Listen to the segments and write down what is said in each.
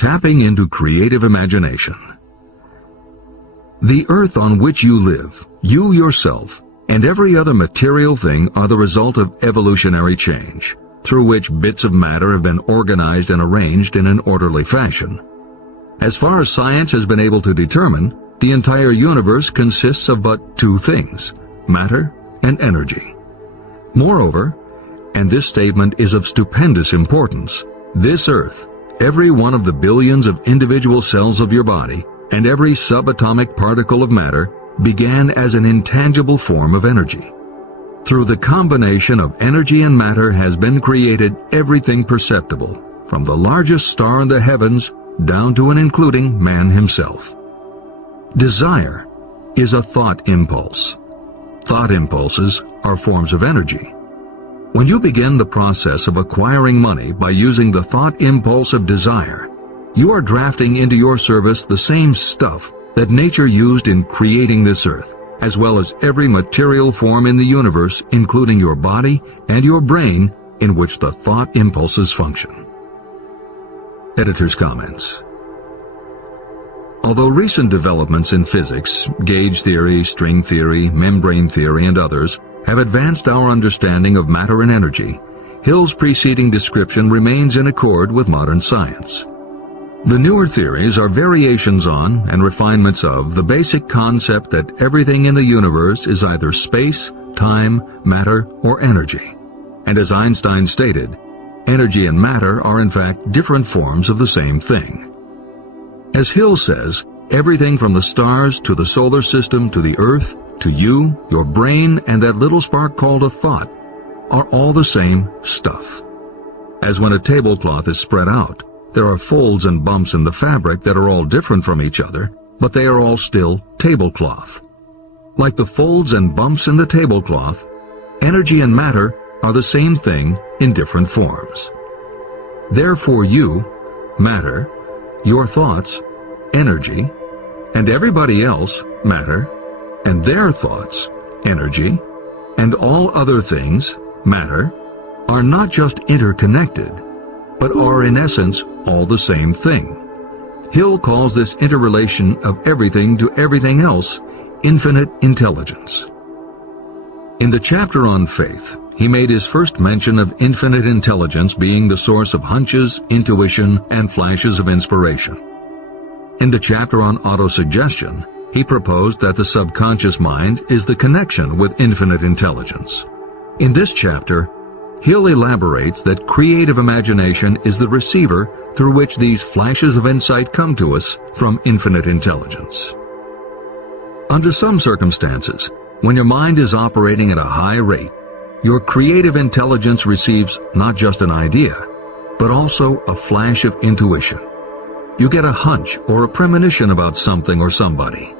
Tapping into creative imagination. The earth on which you live, you yourself, and every other material thing are the result of evolutionary change, through which bits of matter have been organized and arranged in an orderly fashion. As far as science has been able to determine, the entire universe consists of but two things, matter and energy. Moreover, and this statement is of stupendous importance, this earth, every one of the billions of individual cells of your body, and every subatomic particle of matter began as an intangible form of energy. Through the combination of energy and matter has been created everything perceptible, from the largest star in the heavens down to and including man himself. Desire is a thought impulse. Thought impulses are forms of energy. When you begin the process of acquiring money by using the thought impulse of desire, you are drafting into your service the same stuff that nature used in creating this earth, as well as every material form in the universe, including your body and your brain, in which the thought impulses function. Editor's comments. Although recent developments in physics, gauge theory, string theory, membrane theory, and others have advanced our understanding of matter and energy, Hill's preceding description remains in accord with modern science. The newer theories are variations on and refinements of the basic concept that everything in the universe is either space, time, matter, or energy. And as Einstein stated, energy and matter are in fact different forms of the same thing. As Hill says, everything from the stars to the solar system to the earth, to you, your brain, and that little spark called a thought, are all the same stuff. As when a tablecloth is spread out, there are folds and bumps in the fabric that are all different from each other, but they are all still tablecloth. Like the folds and bumps in the tablecloth, energy and matter are the same thing in different forms. Therefore you, matter, your thoughts, energy, and everybody else, matter, and their thoughts, energy, and all other things, matter, are not just interconnected, but are in essence all the same thing. Hill calls this interrelation of everything to everything else infinite intelligence. In the chapter on faith, he made his first mention of infinite intelligence being the source of hunches, intuition, and flashes of inspiration. In the chapter on autosuggestion, he proposed that the subconscious mind is the connection with infinite intelligence. In this chapter, Hill elaborates that creative imagination is the receiver through which these flashes of insight come to us from infinite intelligence. Under some circumstances, when your mind is operating at a high rate, your creative intelligence receives not just an idea, but also a flash of intuition. You get a hunch or a premonition about something or somebody.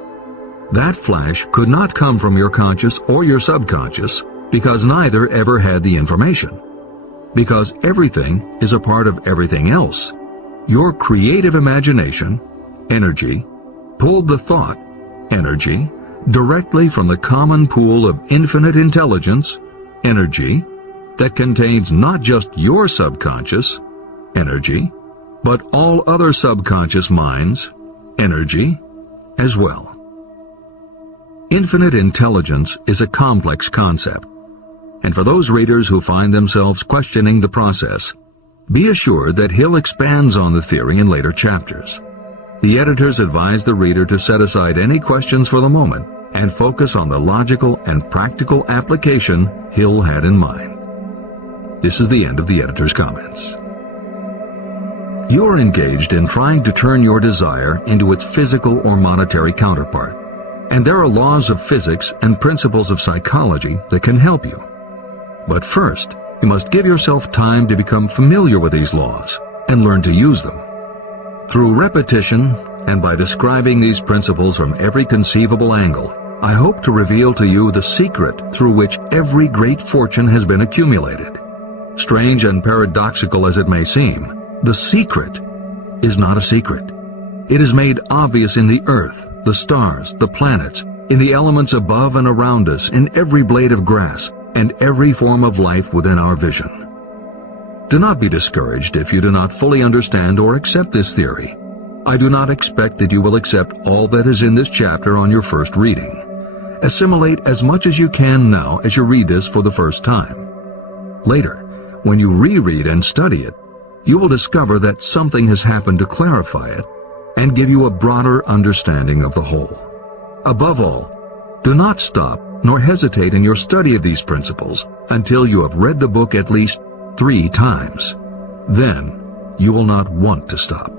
That flash could not come from your conscious or your subconscious because neither ever had the information. Because everything is a part of everything else, your creative imagination, energy, pulled the thought, energy, directly from the common pool of infinite intelligence, energy, that contains not just your subconscious, energy, but all other subconscious minds, energy, as well. Infinite intelligence is a complex concept, and for those readers who find themselves questioning the process, be assured that Hill expands on the theory in later chapters. The editors advise the reader to set aside any questions for the moment and focus on the logical and practical application Hill had in mind. This is the end of the editor's comments. You are engaged in trying to turn your desire into its physical or monetary counterpart, and there are laws of physics and principles of psychology that can help you. But first, you must give yourself time to become familiar with these laws and learn to use them. Through repetition, and by describing these principles from every conceivable angle, I hope to reveal to you the secret through which every great fortune has been accumulated. Strange and paradoxical as it may seem, the secret is not a secret. It is made obvious in the earth, the stars, the planets, in the elements above and around us, in every blade of grass, and every form of life within our vision. Do not be discouraged if you do not fully understand or accept this theory. I do not expect that you will accept all that is in this chapter on your first reading. Assimilate as much as you can now as you read this for the first time. Later, when you reread and study it, you will discover that something has happened to clarify it and give you a broader understanding of the whole. Above all, do not stop nor hesitate in your study of these principles until you have read the book at least 3 times. Then you will not want to stop.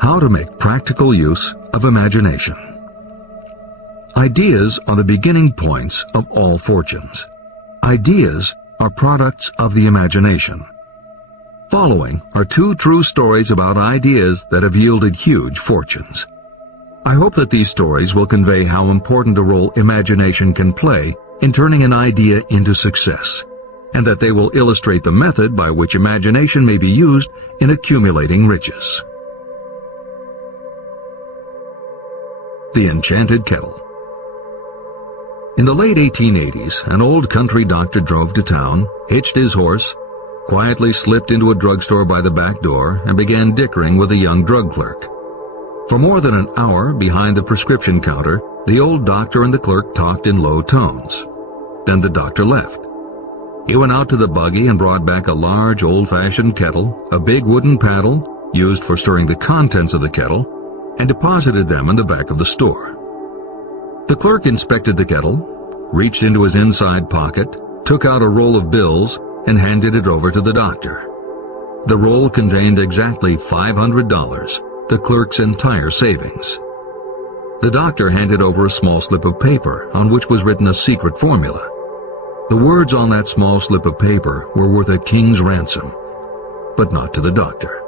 How to make practical use of imagination. Ideas are the beginning points of all fortunes. Ideas are products of the imagination. Following are 2 true stories about ideas that have yielded huge fortunes. I hope that these stories will convey how important a role imagination can play in turning an idea into success, and that they will illustrate the method by which imagination may be used in accumulating riches. The Enchanted Kettle. In the late 1880s, an old country doctor drove to town, hitched his horse, quietly slipped into a drugstore by the back door, and began dickering with a young drug clerk. For more than an hour behind the prescription counter, the old doctor and the clerk talked in low tones. Then the doctor left. He went out to the buggy and brought back a large old-fashioned kettle, a big wooden paddle, used for stirring the contents of the kettle, and deposited them in the back of the store. The clerk inspected the kettle, reached into his inside pocket, took out a roll of bills, and handed it over to the doctor. The roll contained exactly $500, the clerk's entire savings. The doctor handed over a small slip of paper on which was written a secret formula. The words on that small slip of paper were worth a king's ransom, but not to the doctor.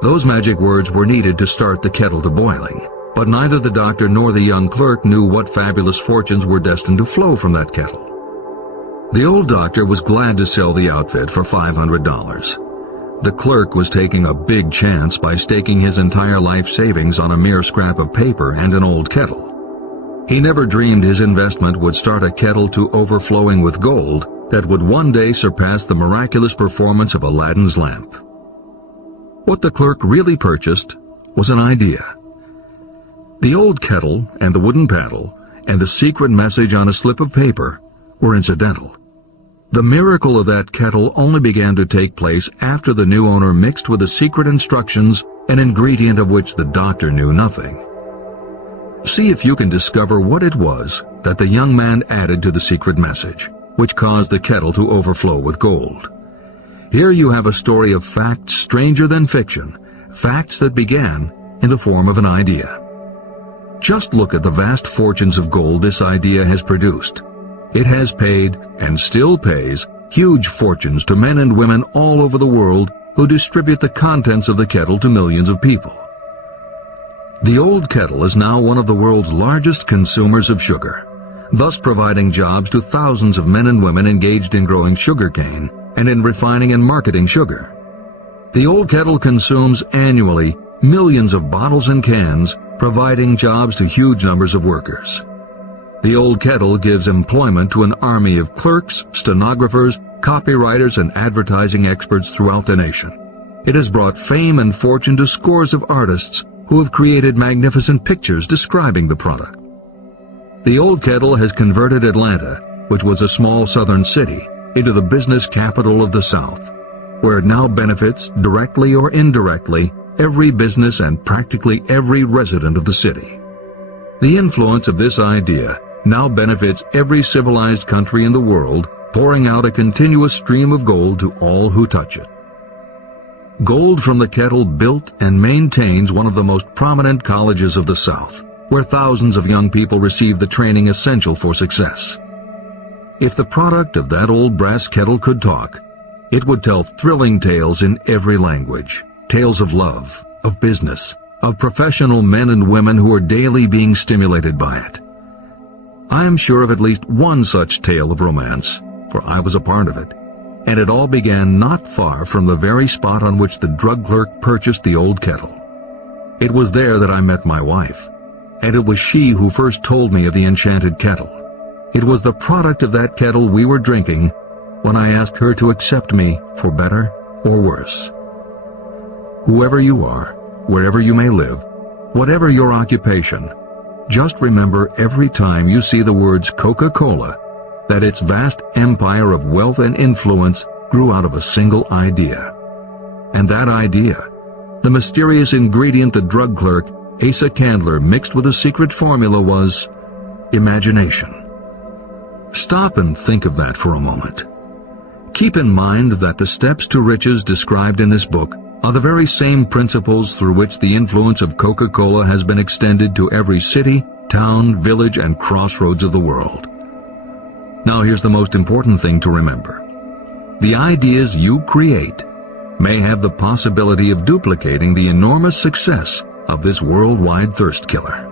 Those magic words were needed to start the kettle to boiling, but neither the doctor nor the young clerk knew what fabulous fortunes were destined to flow from that kettle. The old doctor was glad to sell the outfit for $500. The clerk was taking a big chance by staking his entire life savings on a mere scrap of paper and an old kettle. He never dreamed his investment would start a kettle to overflowing with gold that would one day surpass the miraculous performance of Aladdin's lamp. What the clerk really purchased was an idea. The old kettle and the wooden paddle and the secret message on a slip of paper were incidental. The miracle of that kettle only began to take place after the new owner mixed with the secret instructions an ingredient of which the doctor knew nothing. See if you can discover what it was that the young man added to the secret message, which caused the kettle to overflow with gold. Here you have a story of facts stranger than fiction, facts that began in the form of an idea. Just look at the vast fortunes of gold this idea has produced. It has paid, and still pays, huge fortunes to men and women all over the world who distribute the contents of the kettle to millions of people. The old kettle is now one of the world's largest consumers of sugar, thus providing jobs to thousands of men and women engaged in growing sugarcane and in refining and marketing sugar. The old kettle consumes annually millions of bottles and cans, providing jobs to huge numbers of workers. The old kettle gives employment to an army of clerks, stenographers, copywriters, and advertising experts throughout the nation. It has brought fame and fortune to scores of artists who have created magnificent pictures describing the product. The old kettle has converted Atlanta, which was a small southern city, into the business capital of the South, where it now benefits, directly or indirectly, every business and practically every resident of the city. The influence of this idea now benefits every civilized country in the world, pouring out a continuous stream of gold to all who touch it. Gold from the kettle built and maintains one of the most prominent colleges of the South, where thousands of young people receive the training essential for success. If the product of that old brass kettle could talk, it would tell thrilling tales in every language, tales of love, of business, of professional men and women who are daily being stimulated by it. I am sure of at least one such tale of romance, for I was a part of it, and it all began not far from the very spot on which the drug clerk purchased the old kettle. It was there that I met my wife, and it was she who first told me of the enchanted kettle. It was the product of that kettle we were drinking when I ask her to accept me for better or worse. Whoever you are, wherever you may live, whatever your occupation, just remember every time you see the words Coca-Cola that its vast empire of wealth and influence grew out of a single idea. And that idea, the mysterious ingredient the drug clerk Asa Candler mixed with a secret formula, was imagination. Stop and think of that for a moment. Keep in mind that the steps to riches described in this book are the very same principles through which the influence of Coca-Cola has been extended to every city, town, village, and crossroads of the world. Now here's the most important thing to remember. The ideas you create may have the possibility of duplicating the enormous success of this worldwide thirst killer.